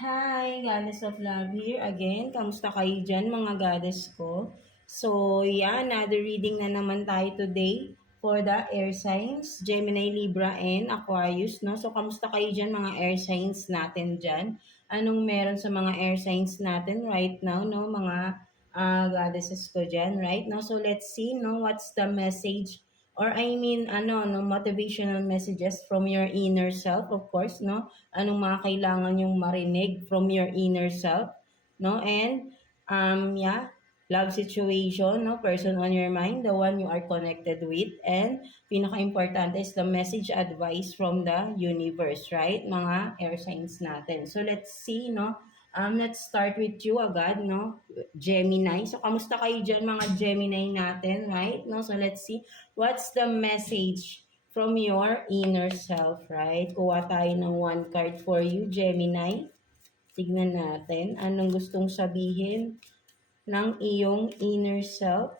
Hi, Goddess of Love here again. Kamusta kayo dyan mga goddess ko? So, yeah, another reading na naman tayo today for the air signs, Gemini, Libra, and Aquarius, no? So, kamusta kayo dyan mga air signs natin dyan? Anong meron sa mga air signs natin right now, no? Mga goddesses ko dyan, right? No? So, let's see, no? What's the message or I mean, no, motivational messages from your inner self, of course, no? Anong mga kailangan yung marinig from your inner self, no? And, yeah, love situation, no? Person on your mind, the one you are connected with, and pinaka-importante is the message advice from the universe, right? Mga air signs natin. So, let's see, no? Let's start with you agad, no? Gemini. So, kamusta kayo dyan mga Gemini natin, right? No? So, let's see. What's the message from your inner self, right? Kuha tayo ng one card for you, Gemini. Tignan natin anong gustong sabihin ng iyong inner self,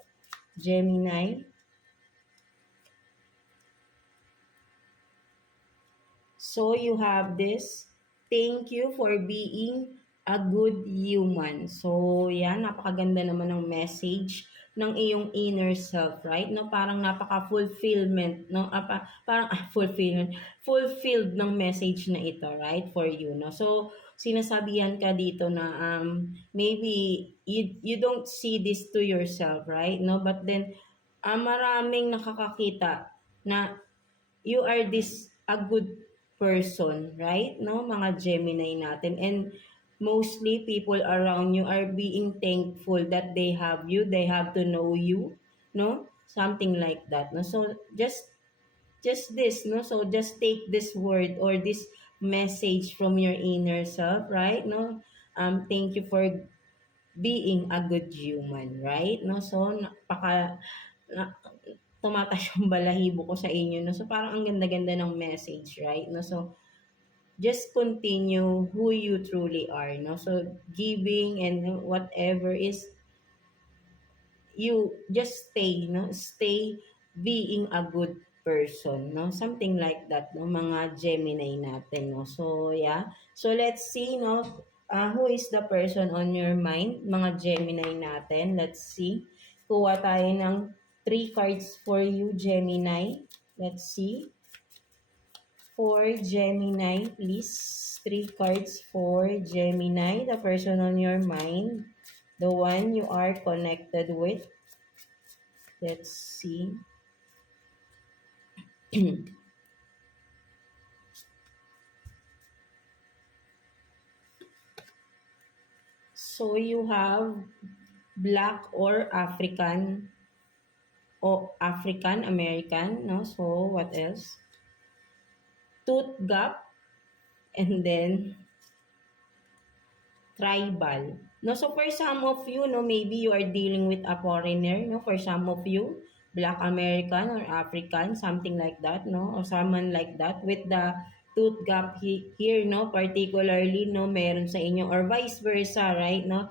Gemini. So you have this, thank you for being a good human. So yan, napakaganda naman ng message ng iyong inner self, right? No, parang napaka-fulfillment, no? Fulfilled ng message na ito, right? For you, no? So, sinasabihan ka dito na maybe you don't see this to yourself, right? No, but then maraming nakakakita na you are this a good person, right? No, mga Gemini natin. And mostly people around you are being thankful that they have you, they have to know you, no? Something like that. No? So just this, no? So just take this word or this message from your inner self, right? No? Thank you for being a good human, right? No? So na, tumataas yung balahibo ko sa inyo, no? So parang ang ganda-ganda ng message, right? No? So just continue who you truly are, no? So giving and whatever is, you just stay, no? Stay being a good person, no? Something like that, no? Mga Gemini natin, no? So yeah. So let's see, no? Who is the person on your mind? Mga Gemini natin. Let's see. Kuha tayo ng 3 cards for you, Gemini. Let's see. For Gemini, please. 3 cards for Gemini, the person on your mind, the one you are connected with. Let's see. So you have Black or African o African American, no? So what else? Tooth gap, and then tribal. No, so for some of you, no, maybe you are dealing with a foreigner, no, for some of you, Black American or African, something like that, no, or someone like that with the tooth gap here, no, particularly, no, meron sa inyo, or vice versa, right, no,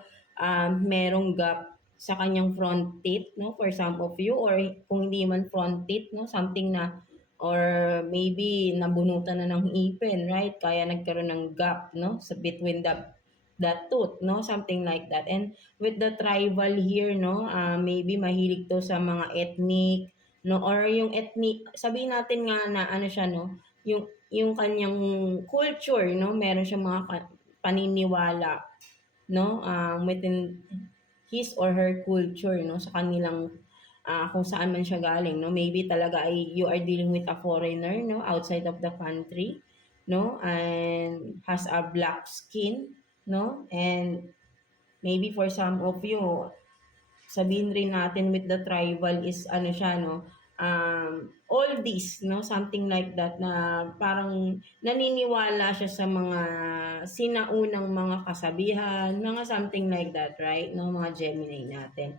merong gap sa kanyang front teeth, no, for some of you, or kung hindi man front teeth, no, something na, or maybe nabunutan na ng ipin, right, kaya nagkaroon ng gap, no, sa between the tooth, no? Something like that. And with the tribal here, no? Maybe mahilig to sa mga ethnic, no? Or yung ethnic, sabihin natin nga na ano siya, no? Yung kanyang culture, no? Meron siyang mga paniniwala, no? Within his or her culture, no? Sa kanilang kung saan man siya galing, no? Maybe talaga ay you are dealing with a foreigner, no? Outside of the country, no? And has a black skin, no? And maybe for some of you, sabihin rin natin with the tribal is ano siya, no? All this, no? Something like that na parang naniniwala siya sa mga sinaunang mga kasabihan, mga something like that, right? No? Mga Gemini natin.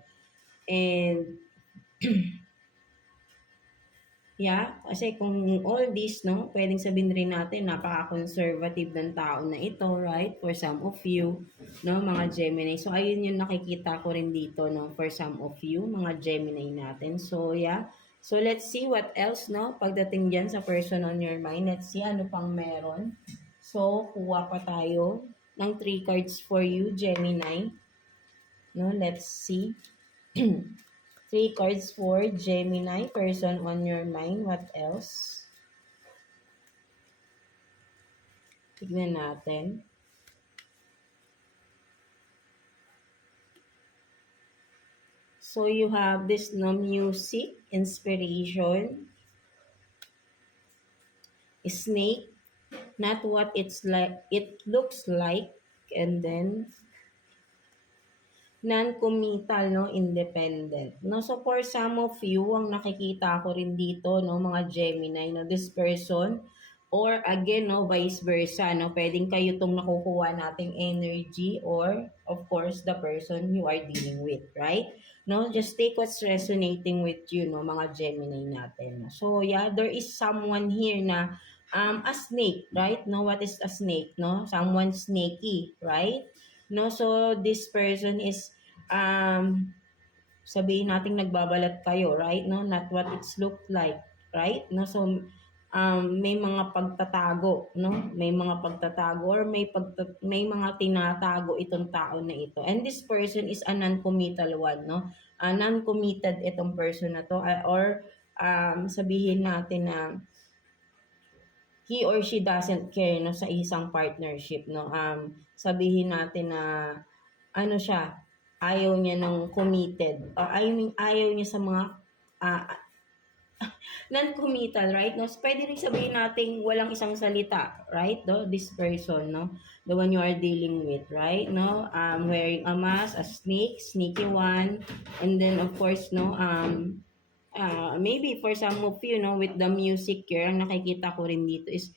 And yeah, kasi kung all this, no, pwedeng sabihin rin natin, napaka-conservative ng tao na ito, right? For some of you, no, mga Gemini. So, ayun yung nakikita ko rin dito, no, for some of you, mga Gemini natin. So, yeah. So, let's see what else, no, pagdating dyan sa person on your mind. Let's see ano pang meron. So, kuha pa tayo ng 3 cards for you, Gemini. No, let's see. 3 cards for Gemini, person on your mind. What else? Tignan natin. So you have this no music, inspiration, snake, not what it's like, it looks like, and then non-committal, no, independent. No, so for some of you, ang nakikita ko rin dito, no, mga Gemini, no, this person, or again, no, vice versa, no, pwedeng kayo tong nakukuha nating energy, or of course, the person you are dealing with, right? No, just take what's resonating with you, no, mga Gemini natin. So, yeah, there is someone here na, a snake, right? No, what is a snake, no? Someone snaky, right? No, so this person is sabihin nating nagbabalat kayo, right? No, not what it's look like, right? No, so may mga pagtatago, no? May mga pagtatago or may mga tinatago itong tao na ito. And this person is a non-committal one, no? Non-committed itong person na to, or sabihin natin na he or she doesn't care, no, sa isang partnership, no. Sabihin natin na ano siya, ayaw niya ng committed, or ayaw niya sa mga ah, non-committal, right? No, so, pwede rin sabihin natin walang isang salita, right? No, this person, no, the one you are dealing with, right? No, wearing a mask, a snake, sneaky one, and then of course, no, maybe for some of you, no, with the music here, ang nakikita ko rin dito is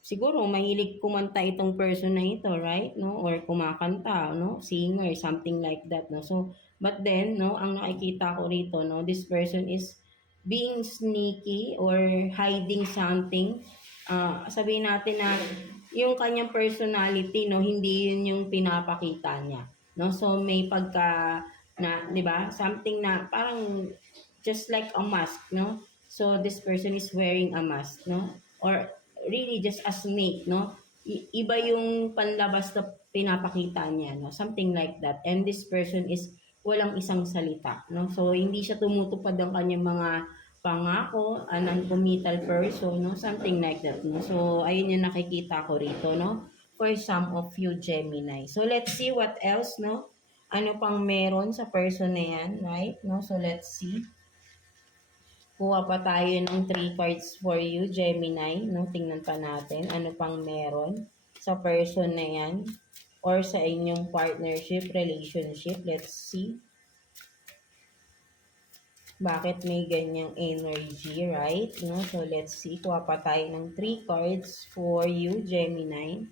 siguro mahilig kumanta itong person na ito, right? No? Or kumakanta, no? Singer, something like that, no? So, but then, no, ang nakikita ko rito, no, this person is being sneaky or hiding something. Sabihin natin na yung kanyang personality, no, hindi yun yung pinapakita niya, no? So, may pagka na, 'di ba? Something na parang just like a mask, no? So, this person is wearing a mask, no? Or really just a snake, no? Iba yung panlabas na pinapakita niya, no? Something like that. And this person is walang isang salita, no? So, hindi siya tumutupad ang kanyang mga pangako, a non-committal person, no? Something like that, no? So, ayun yung nakikita ko rito, no? For some of you Gemini. So, let's see what else, no? Ano pang meron sa person na yan, right? No? So, let's see. Kuha pa tayo ng 3 cards for you, Gemini. No? Tingnan pa natin ano pang meron sa person na yan or sa inyong partnership, relationship. Let's see. Bakit may ganyang energy, right? No? So, let's see. Kuha pa tayo ng 3 cards for you, Gemini.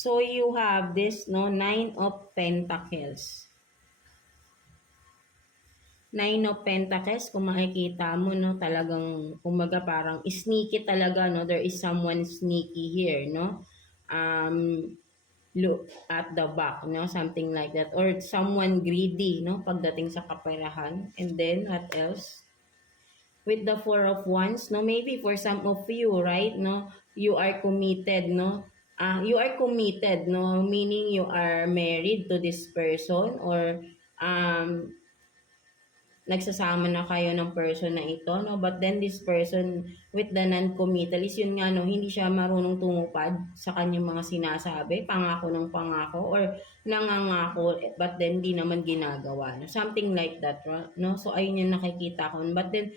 So, you have this, no, 9 of Pentacles. 9 of Pentacles, kung makikita mo, no, talagang, kumaga parang sneaky talaga, no, there is someone sneaky here, no, look at the back, no, something like that, or someone greedy, no, pagdating sa kaperahan. And then, what else? With the 4 of Wands, no, maybe for some of you, right, no, you are committed, no, you are committed, no, meaning you are married to this person, or nagsasama na kayo ng person na ito, no, but then this person with the non-committal is yun nga, no, hindi siya marunong tumupad sa kanyang mga sinasabi, pangako ng pangako, or nangangako, but then di naman ginagawa, no, something like that, no, so ayun yung nakikita ko, but then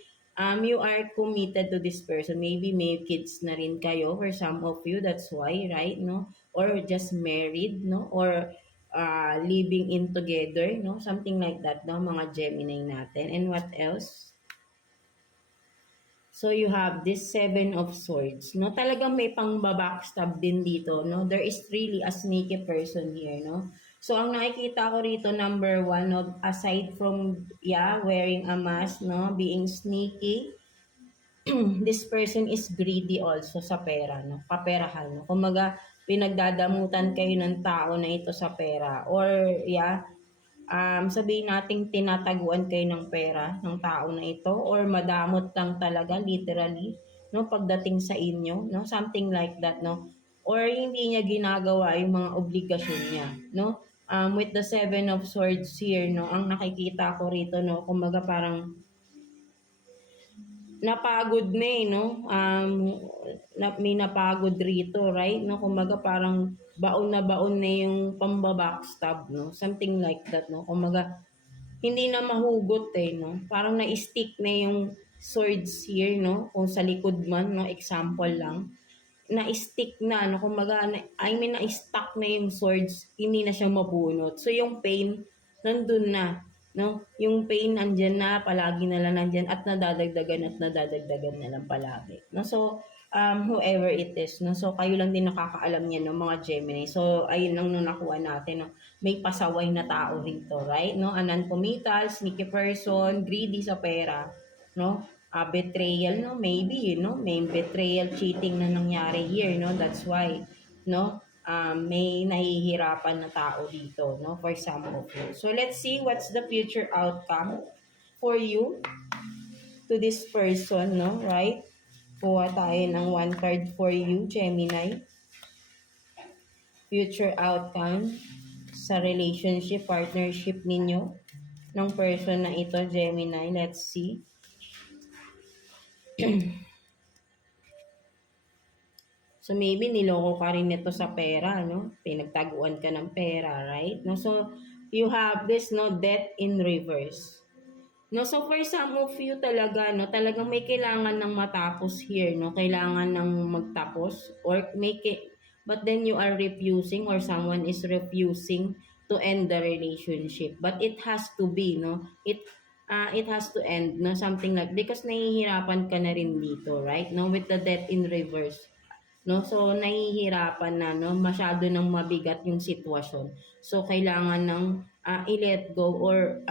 you are committed to this person. Maybe may kids na rin kayo for some of you. That's why, right? No? Or just married, no? Or living in together, no? Something like that, no? Mga Gemini natin. And what else? So you have this 7 of Swords, no? Talagang may pang-backstab din dito, no? There is really a sneaky person here, no? So, ang nakikita ko rito, number 1, no, aside from, yeah, wearing a mask, no, being sneaky, this person is greedy also sa pera, no, kaperahan, no. Kumaga, pinagdadamutan kayo ng tao na ito sa pera. Or, yeah, sabihin nating tinataguan kayo ng pera ng tao na ito or madamot lang talaga literally, no, pagdating sa inyo, no, something like that, no, or hindi niya ginagawa yung mga obligasyon niya, no. With the seven of swords here, no, ang nakikita ko rito, no, kumbaga parang napagod na eh, no? May napagod rito, right? No, kumbaga parang baon na yung pambabackstab, no? Something like that, no? Kumbaga, hindi na mahugot eh, no? Parang na-stick na yung swords here, no? Kung sa likod man, no? Example lang na-stick na, no? Kumbaga, na-stuck na yung swords, hindi na siya mabunot. So, yung pain, nandun na, no? Yung pain, andyan na, palagi na lang nandyan, at nadadagdagan na lang palagi. No? So, whoever it is, no? So, kayo lang din nakakaalam niya, no? Mga Gemini. So, ayun lang nung nakuha natin, no? May pasaway na tao rito, right? No? A non-committal, sneaky person, greedy sa pera, no? Betrayal, no? Maybe, no? May betrayal, cheating na nangyari here, no? That's why, no? May nahihirapan na tao dito, no? For some of you. So, let's see what's the future outcome for you to this person, no? Right? Kuha tayo ng one card for you, Gemini. Future outcome sa relationship, partnership ninyo ng person na ito, Gemini. Let's see. So maybe niloko ka rin nito sa pera, no? Pinagtaguan ka ng pera, right? No, so you have this, no, death in reverse. No, so for some of you talaga, no, talagang may kailangan ng matapos here, no? Kailangan ng magtapos or but then you are refusing or someone is refusing to end the relationship. But it has to be, no? It has to end, no? Something like because nahihirapan ka na rin dito, right? No, with the death in reverse, no? So nahihirapan na, no, masyado nang mabigat yung sitwasyon. So kailangan ng i-let go or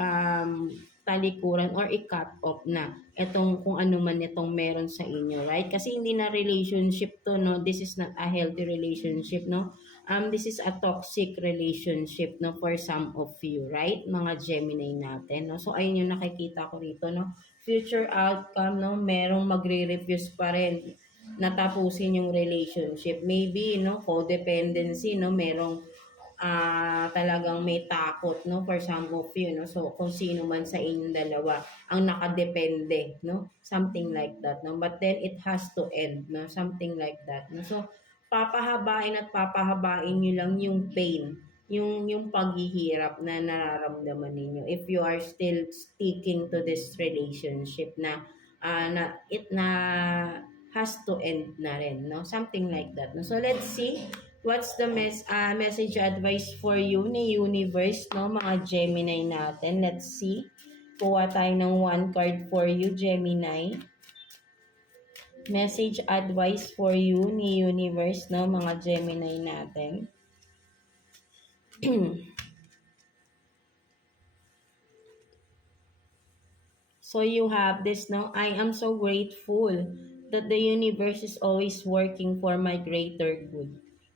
talikuran or i-cut off na itong kung ano man itong meron sa inyo, right? Kasi hindi na relationship to, no? This is not a healthy relationship, no? This is a toxic relationship, no, for some of you, right? Mga Gemini natin, no? So ayun yung nakikita ko rito, no? Future outcome, no? Merong magre-refuse pa rin natapusin yung relationship. Maybe, no, codependency, no, merong talagang may takot, no, for some of you, no. So, kung sino man sa inyong dalawa ang nakadepende, no, something like that, no. But then, it has to end, no, something like that, no. So, papahabain nyo lang yung pain, yung paghihirap na nararamdaman ninyo if you are still sticking to this relationship na na has to end na rin, no? Something like that, no? So, let's see what's the message advice for you ni universe, no? Mga Gemini natin. Let's see. Kuha tayo ng one card for you, Gemini. Message advice for you ni universe, no? Mga Gemini natin. So you have this, no? I am so grateful that the universe is always working for my greater good.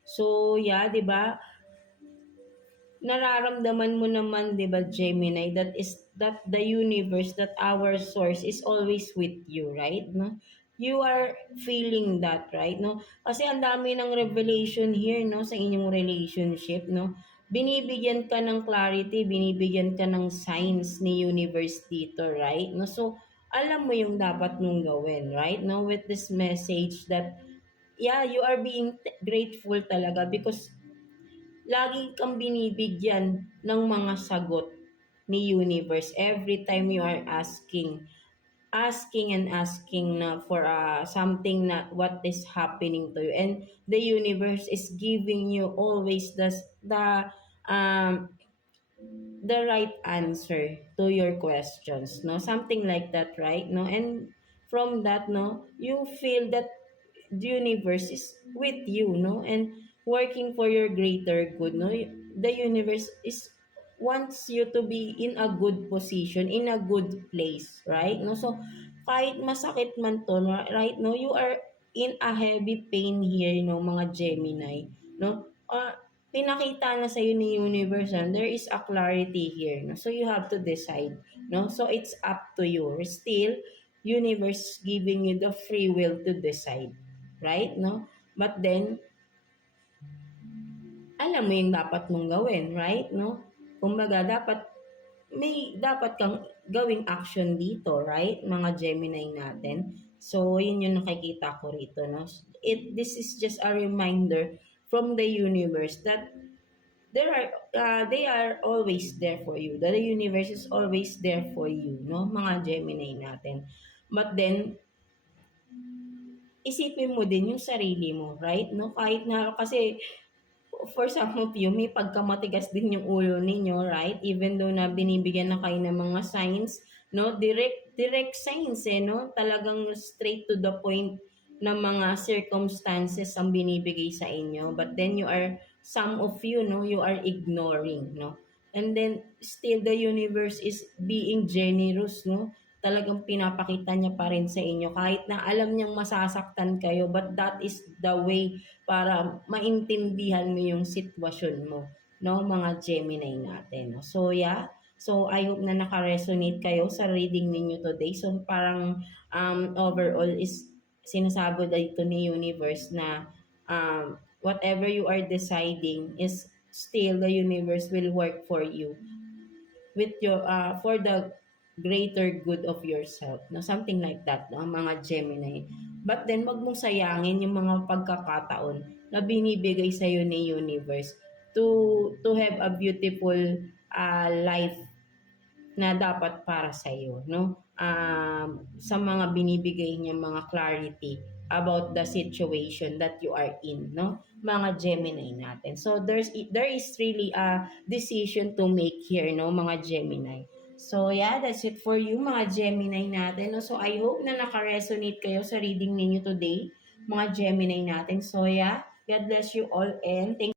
So, yeah, 'di ba? Nararamdaman mo naman, 'di ba, Gemini, that the universe, that our source is always with you, right? No? You are feeling that, right? No? Kasi ang dami ng revelation here, no, sa inyong relationship, no? Binibigyan ka ng clarity, binibigyan ka ng signs ni universe dito, right? No? So, alam mo yung dapat mong gawin, right? No? With this message that, yeah, you are being grateful talaga because lagi kang binibigyan ng mga sagot ni universe every time you are asking na for something na what is happening to you, and the universe is giving you always um the right answer to your questions, no, something like that, right? No, and from that, no, you feel that the universe is with you, no, and working for your greater good, no. The universe is wants you to be in a good position, in a good place, right? No, so kahit masakit man to, no, right? No, you are in a heavy pain here, no, mga Gemini, no. pinakita na sa'yo ni universe na there is a clarity here, no? So you have to decide, no? So it's up to you. Still, universe giving you the free will to decide, right? No? But then, alam mo yung dapat mong gawin, right? No? Kumbaga, dapat kang gawing action dito, right? Mga Gemini natin. So, yun yung nakikita ko rito, no? This is just a reminder from the universe that they are always there for you. That the universe is always there for you, no? Mga Gemini natin. But then, isipin mo din yung sarili mo, right? No? Kahit na, kasi for some of you, may pagkamatigas din yung ulo ninyo, right? Even though na binibigyan na kayo ng mga signs, no? Direct signs, no? Talagang straight to the point na mga circumstances ang binibigay sa inyo. But then some of you, no? You are ignoring, no? And then, still the universe is being generous, no? Talagang pinapakita niya pa rin sa inyo. Kahit na alam niyang masasaktan kayo, but that is the way para maintindihan mo yung sitwasyon mo, no, mga Gemini natin. No? So, yeah. So, I hope na naka-resonate kayo sa reading ninyo today. So, parang overall is sinasabi dito ni universe na whatever you are deciding is still the universe will work for you with your for the greater good of yourself, no, something like that, no, mga Gemini. But then wag mong sayangin yung mga pagkakataon na binibigay sa iyo ni universe to have a beautiful life na dapat para sa iyo, no? Sa mga binibigay niya mga clarity about the situation that you are in, no? Mga Gemini natin. So there is really a decision to make here, no, mga Gemini. So yeah, that's it for you mga Gemini natin. No? So I hope na naka-resonate kayo sa reading ninyo today, mga Gemini natin. So yeah, God bless you all and thank